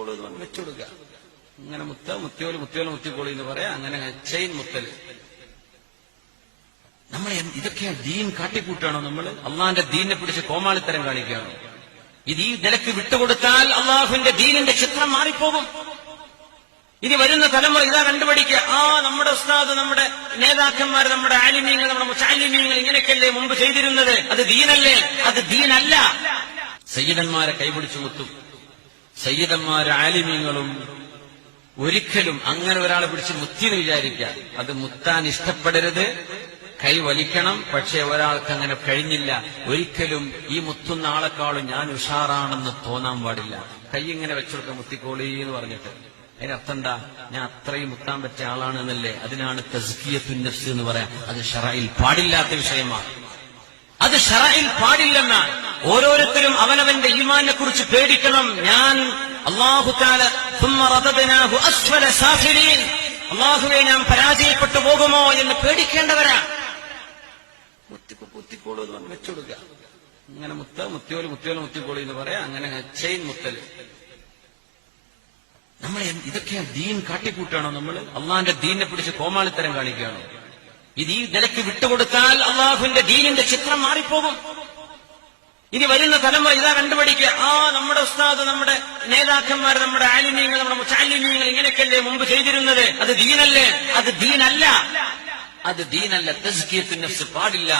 മുത്തിക്കോളൂ എന്ന് പറഞ്ഞ് വെച്ചുകൊടുക്കുക. അങ്ങനെ മുത്തിയോല് മുത്തിക്കോളി എന്ന് പറയാം. അങ്ങനെ ചെയിൻ മുത്തല്. നമ്മൾ ഇതൊക്കെയാണ് ദീൻ കാട്ടിക്കൂട്ടാണോ? നമ്മൾ അള്ളാന്റെ ദീനിനെ പിടിച്ച് കോമാളിത്തരം കാണിക്കുകയാണോ? ഇത് ഈ നിലക്ക് വിട്ടുകൊടുത്താൽ അള്ളാഹുവിന്റെ ദീനിന്റെ ചിത്രം മാറിപ്പോകും. ഇനി വരുന്ന തലമുറ ഇതാ കണ്ടുപിടിക്കുക, നമ്മുടെ ഉസ്താദ്, നമ്മുടെ നേതാക്കന്മാർ, നമ്മുടെ ആലിമീങ്ങൾ, നമ്മുടെ മുച്ചാലിമീങ്ങൾ ഇങ്ങനെയൊക്കെയല്ലേ മുമ്പ് ചെയ്തിരുന്നത്? അത് ദീനല്ലേ? അത് ദീനല്ല. സയ്യിദന്മാരെ കൈപിടിച്ചു മുത്തും. സയ്യിദന്മാരും ആലിമീങ്ങളും ഒരിക്കലും അങ്ങനെ ഒരാളെ പിടിച്ച് മുത്തിന്ന് വിചാരിക്കുക. അത് മുത്താൻ ഇഷ്ടപ്പെടരുത്, കൈ വലിക്കണം. പക്ഷെ ഒരാൾക്ക് അങ്ങനെ കഴിഞ്ഞില്ല. ഒരിക്കലും ഈ മുത്തുന്ന ആളെക്കാളും ഞാൻ ഉഷാറാണെന്ന് തോന്നാൻ പാടില്ല. കൈ ഇങ്ങനെ വെച്ചുകൊടുക്കുക മുത്തിക്കോളി എന്ന് പറഞ്ഞിട്ട്. അതിനർത്ഥം എന്താ? ഞാൻ അത്രയും മുത്താൻ പറ്റിയ ആളാണെന്നല്ലേ? അതിനാണ് തസ്കിയത്തുൻ നഫ്സ് എന്ന് പറയാം. അത് ശറഇൽ പാടില്ലാത്ത വിഷയമാണ്. അത് ശറഇൽ പാടില്ലെന്നാണ്. ഓരോരുത്തരും അവനവന്റെ ഈമാനിനെ കുറിച്ച് പേടിക്കണം. ഞാൻ അല്ലാഹു തആല ثم رددناه أسفل سافلين, അല്ലാഹുവേ ഞാൻ പരാജയപ്പെട്ടു പോകുമോ എന്ന് പേടിക്കേണ്ടവരാ. മുത്തിക്കോളൂ എന്ന് പറഞ്ഞ് വെച്ചുകൊടുക്കുക. അങ്ങനെ മുത്തിയോല് മുത്തിക്കോളി എന്ന് പറയാം. അങ്ങനെ ചെയിൻ മുത്തല്. നമ്മൾ ഇതൊക്കെയാണ് ദീൻ കാട്ടിക്കൂട്ടാണോ? നമ്മൾ അള്ളാന്റെ ദീനിനെ പിടിച്ച് കോമാളിത്തരം കാണിക്കുകയാണോ? ഇത് ഈ നിലക്ക് വിട്ടുകൊടുത്താൽ അള്ളാഹുവിന്റെ ദീനിന്റെ ചിത്രം മാറിപ്പോകും. ഇനി വരുന്ന തലമുറ ഇതാ കണ്ടുപിടിക്കുക, നമ്മുടെ ഉസ്താദ്, നമ്മുടെ നേതാക്കന്മാർ, നമ്മുടെ ആലിമീങ്ങൾ, നമ്മുടെ മുച്ചാലിമീങ്ങൾ ഇങ്ങനെയൊക്കെയല്ലേ മുമ്പ് ചെയ്തിരുന്നത്? അത് ദീനല്ലേ? അത് ദീനല്ല. അത് ദീനല്ല. തസ്കിയത്തുൻ നഫ്സ് പാടില്ല.